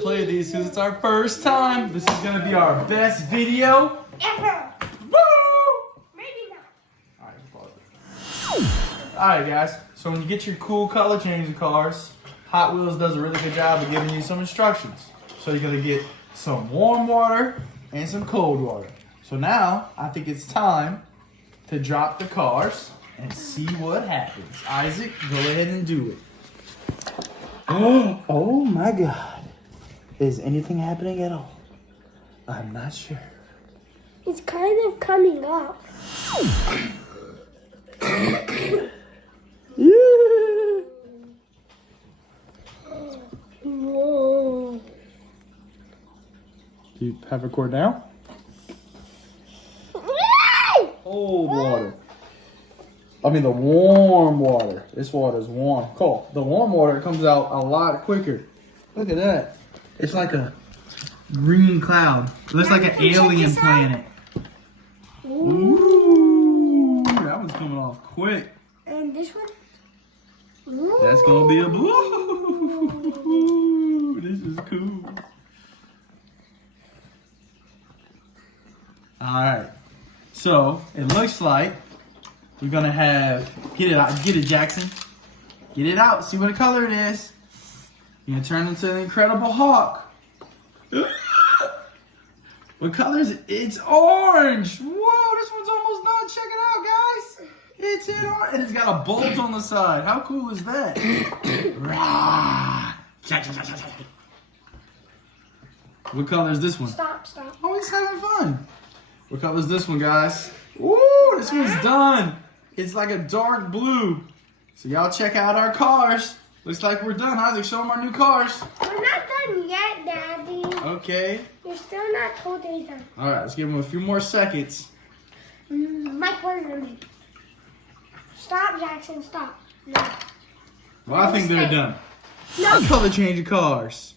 Play these because it's our first time. This is gonna be our best video ever. Woo! Maybe not. Alright guys, so when you get your cool color changing cars, Hot Wheels does a really good job of giving you some instructions. So you're gonna get some warm water and some cold water. So now I think it's time to drop the cars and see what happens. Isaac, go ahead and do it. Oh my God. Is anything happening at all? I'm not sure. It's kind of coming up. Yeah. Whoa. Do you have a cord down? Cold water. I mean the warm water. This water is warm. Cool. The warm water comes out a lot quicker. Look at that. It's like a green cloud. It looks like an alien planet. Ooh, that one's coming off quick. And this one? That's gonna be a blue. This is cool. Alright. So it looks like we're gonna have get it out, get it, Jackson. Get it out, see what color it is. You're gonna turn into an Incredible Hawk. What color is it? It's orange! Whoa, this one's almost done. Check it out, guys. It's in orange. And it's got a bolt on the side. How cool is that? What color is this one? Stop. Oh, he's having fun. What color is this one, guys? Ooh, this one's done. It's like a dark blue. So y'all check out our cars. Looks like we're done. Isaac, show them our new cars. We're not done yet, Daddy. Okay. You're still not totally done. All right, let's give them a few more seconds. Mike, what are they? Stop, Jackson, stop. No. Well, I think they're done. No. Our color changing cars.